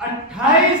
28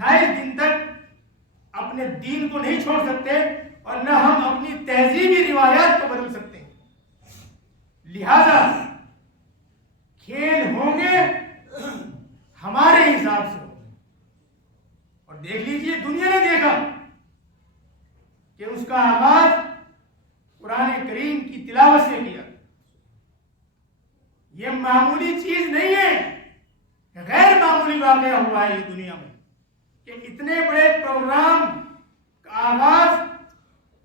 28 دن تک اپنے دین کو نہیں چھوڑ سکتے اور نہ ہم اپنی تہذیبی روایات کو بدل سکتے ہیں. لہذا کھیل ہوں گے ہمارے حساب سے ہوں گے. اور دیکھ لیجئے دنیا نے دیکھا کہ اس کا آغاز قرآن کریم کی تلاوت سے کیا. یہ معمولی چیز نہیں ہے، غیر معمولی واقعہ ہوا ہے یہ دنیا میں کہ اتنے بڑے پروگرام کا آغاز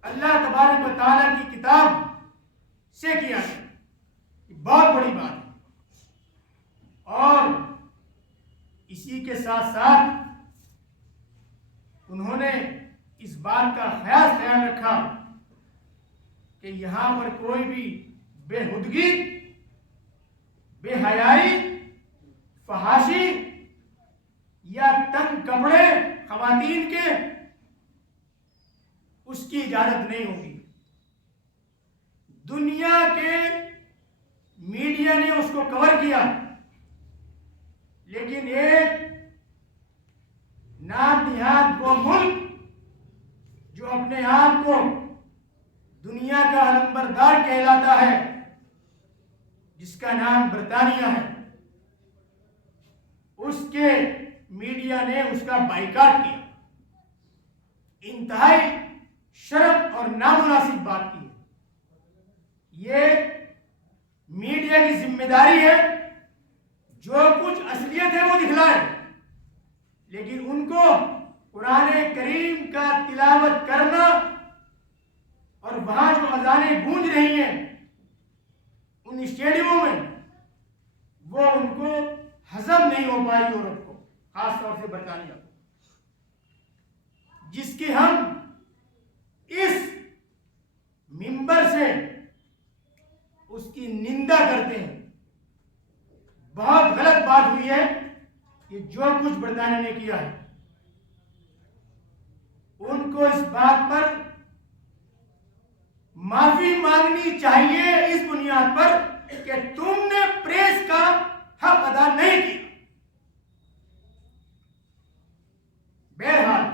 اللہ تبارک و تعالیٰ کی کتاب سے کیا گیا. یہ بہت بڑی بات ہے. اور اسی کے ساتھ ساتھ انہوں نے اس بات کا خیال رکھا کہ یہاں پر کوئی بھی بے ہدگی، بے حیائی، فحاشی یا تنگ کپڑے خواتین کے اس کی اجازت نہیں ہوگی. دنیا کے میڈیا نے اس کو کور کیا، لیکن ایک نام وہ ملک جو اپنے آپ کو دنیا کا علمبردار کہلاتا ہے، جس کا نام برطانیہ ہے، اس کے میڈیا نے اس کا بائیکاٹ کیا. انتہائی شرم اور نامناسب بات کی. یہ میڈیا کی ذمہ داری ہے جو کچھ اصلیت ہے وہ دکھلائے، لیکن ان کو قرآن کریم کا تلاوت کرنا اور وہاں جو اذانیں گونج رہی ہیں ان اسٹیڈیموں میں، وہ ان کو ہضم نہیں ہو پائی. یورپ کو، خاص طور سے برطانیہ کو، جس کی ہم اس منبر سے اس کی نندا کرتے ہیں. بہت غلط بات ہوئی ہے کہ جو کچھ برطانیہ نے کیا ہے. ان کو اس بات پر معافی مانگنی چاہیے اس بنیاد پر کہ تم نے پریس کا حق ادا نہیں کیا. بہرحال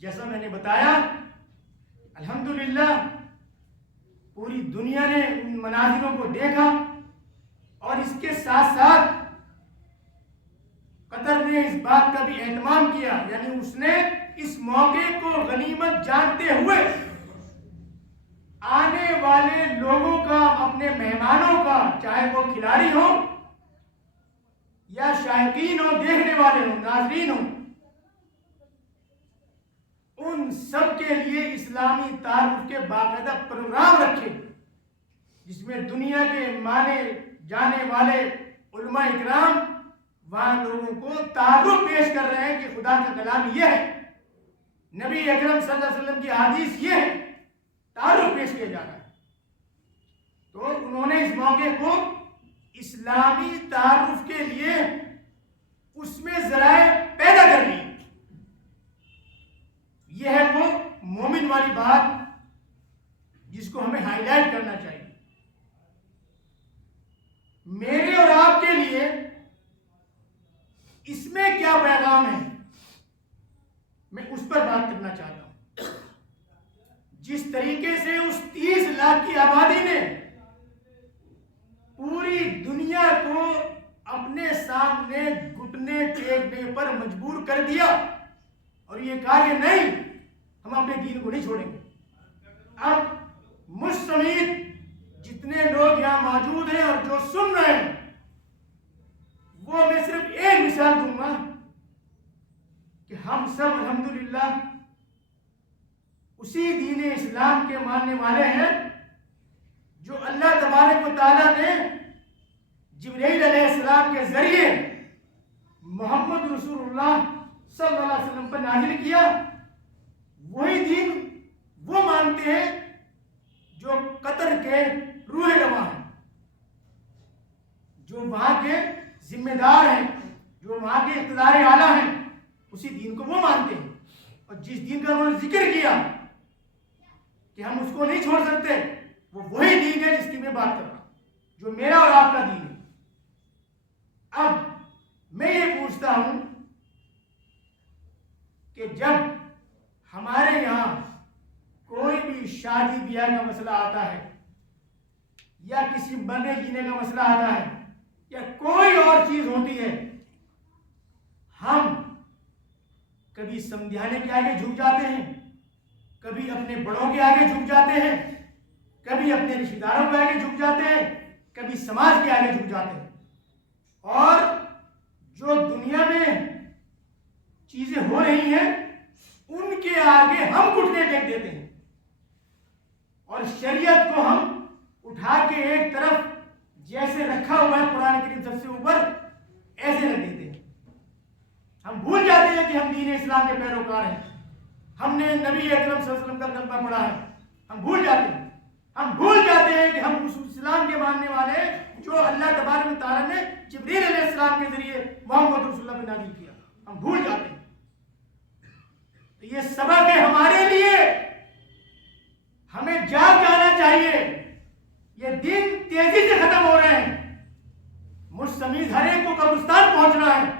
جیسا میں نے بتایا، الحمدللہ پوری دنیا نے ان مناظروں کو دیکھا، اور اس کے ساتھ ساتھ قطر نے اس بات کا بھی اہتمام کیا، یعنی اس نے اس موقع کو غنیمت جانتے ہوئے آنے والے لوگوں کا، اپنے مہمانوں کا، چاہے وہ کھلاڑی ہو یا شائقین ہو، دیکھنے والے ہوں، ناظرین ہوں، ان سب کے لیے اسلامی تعارف کے باقاعدہ پروگرام رکھے، جس میں دنیا کے مانے جانے والے علماء اکرام وہاں لوگوں کو تعارف پیش کر رہے ہیں کہ خدا کا کلام یہ ہے، نبی اکرم صلی اللہ علیہ وسلم کی حدیث یہ ہے، تعارف پیش کیا جا رہا ہے. تو انہوں نے اس موقع کو اسلامی تعارف کے لیے اس میں ذرائع پیدا کر لی. یہ ہے وہ مومن والی بات جس کو ہمیں ہائی لائٹ کرنا چاہیے. میرے اور آپ کے لیے اس میں کیا پیغام ہے، میں اس پر بات کرنا چاہتا ہوں. جس طریقے سے اس 30 لاکھ کی آبادی نے پوری دنیا کو اپنے سامنے گھٹنے ٹیکنے پر مجبور کر دیا اور یہ کہا کہ نہیں، ہم اپنے دین کو نہیں چھوڑیں گے. اب مجھ سمیت جتنے لوگ یہاں موجود ہیں اور جو سن رہے ہیں، وہ میں صرف ایک مثال دوں گا کہ ہم سب الحمدللہ اسی دین اسلام کے ماننے والے ہیں جو اللہ تبارک و تعالیٰ نے جبرائیل علیہ السلام کے ذریعے محمد رسول اللہ صلی اللہ علیہ وسلم پر نازل کیا. وہی دین وہ مانتے ہیں جو قطر کے روح رواں ہیں، جو وہاں کے ذمہ دار ہیں، جو وہاں کے اقتدار اعلیٰ ہیں. اسی دین کو وہ مانتے ہیں، اور جس دین کا انہوں نے ذکر کیا کہ ہم اس کو نہیں چھوڑ سکتے، وہ وہی دین ہے جس کی میں بات کر رہا ہوں، جو میرا اور آپ کا دین ہے. اب میں یہ پوچھتا ہوں کہ جب ہمارے یہاں کوئی بھی شادی بیاہ کا مسئلہ آتا ہے یا کسی مرنے جینے کا مسئلہ آتا ہے یا کوئی اور چیز ہوتی ہے، ہم کبھی سمجھانے کے آگے جھک جاتے ہیں، کبھی اپنے بڑوں کے آگے جھک جاتے ہیں، کبھی اپنے رشتہ داروں کے آگے جھک جاتے ہیں، کبھی سماج کے آگے جھک جاتے ہیں، اور جو دنیا میں چیزیں ہو رہی ہیں ان کے آگے ہم گھٹنے ٹیک دیتے ہیں اور شریعت کو ہم اٹھا کے ایک طرف جیسے رکھا ہوا ہے قرآن کریم سب سے اوپر ایسے رکھ دیتے ہیں۔ ہم بھول جاتے ہیں کہ ہم دین اسلام کے پیروکار ہیں، ہم نے نبی اکرم صلی اللہ علیہ وسلم کا کلمہ پڑھا ہے، ہم بھول جاتے ہیں، ہم بھول جاتے ہیں کہ ہم اس اسلام کے ماننے والے ہیں جو اللہ تبارک و تعالیٰ نے جبریل علیہ السلام کے ذریعے محمد رسول اللہ پہ نازل کیا، ہم بھول جاتے ہیں۔ تو یہ سبق ہے ہمارے لیے، ہمیں جاگ جانا چاہیے، یہ دن تیزی سے ختم ہو رہے ہیں، مجھ سمیت ہر ایک کو قبرستان پہنچنا ہے،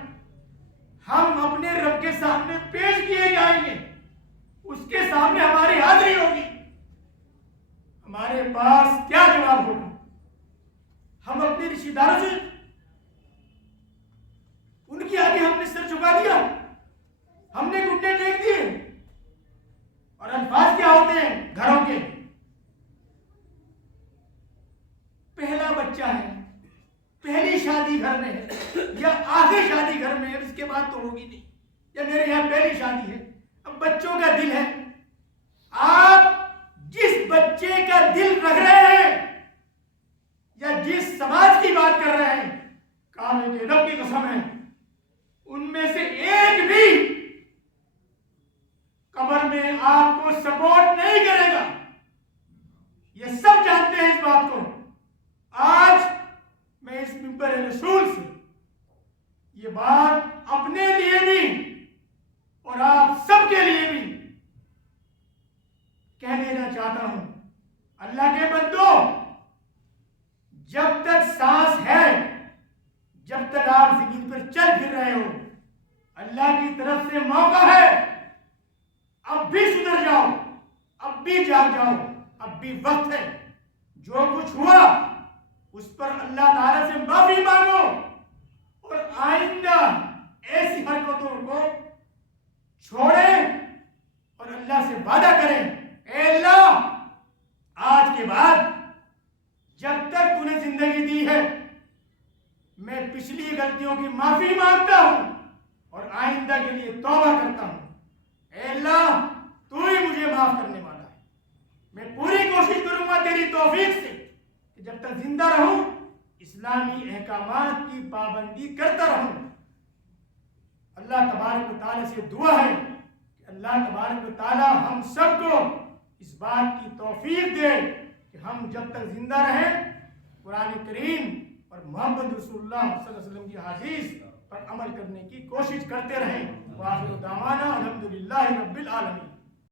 ہم اپنے رب کے سامنے پیش کیے جائیں گے، اس کے سامنے ہماری حاضری ہوگی، ہمارے پاس کیا جواب ہوگا؟ ہم اپنے رشتہ داروں سے ان کی آگے ہم نے سر جھکا دیا، ہم نے گھٹنے ٹیک دیے، اور الفاظ کیا ہوتے ہیں گھروں کے؟ پہلا بچہ ہے، پہلی شادی گھر میں ہے یا آخری شادی گھر میں ہے، اس کے بعد تو ہوگی نہیں، یا میرے یہاں پہلی شادی ہے، اب بچوں کا دل ہے، آپ جس بچے کا دل رکھ رہے ہیں یا جس سماج کی بات کر رہے ہیں، کعبے کے رب کی قسم ہے ان میں سے ایک بھی قبر میں آپ کو سپورٹ نہیں کرے گا، یہ سب جانتے ہیں اس بات کو۔ آج میں اس منبر رسول سے یہ بات اپنے لیے بھی اور آپ سب کے لیے بھی کہہ دینا چاہتا ہوں، اللہ کے بندو، جب تک سانس ہے، جب تک آپ زمین پر چل پھر رہے ہو، اللہ کی طرف سے موقع ہے، اب بھی سدھر جاؤ، اب بھی جاگ جاؤ، اب بھی وقت ہے، جو کچھ ہوا اس پر اللہ تعالیٰ سے معافی مانگو اور آئندہ ایسی حرکتوں کو چھوڑیں اور اللہ سے وعدہ کریں، اے اللہ آج کے بعد جب تک تو نے زندگی دی ہے میں پچھلی غلطیوں کی معافی مانگتا ہوں اور آئندہ کے لیے توبہ کرتا ہوں، اے اللہ تو ہی مجھے معاف کرنے والا ہے، میں پوری کوشش کروں گا تیری توفیق سے کہ جب تک زندہ رہوں اسلامی احکامات کی پابندی کرتا رہوں۔ اللہ تبارک و تعالیٰ سے دعا ہے کہ اللہ تبارک و تعالیٰ ہم سب کو اس بات کی توفیق دے کہ ہم جب تک زندہ رہیں قرآن کریم اور محمد رسول اللہ صلی اللہ علیہ وسلم کی حدیث پر عمل کرنے کی کوشش کرتے رہیں۔ وآخر دعوانا الحمدللہ رب العالمین۔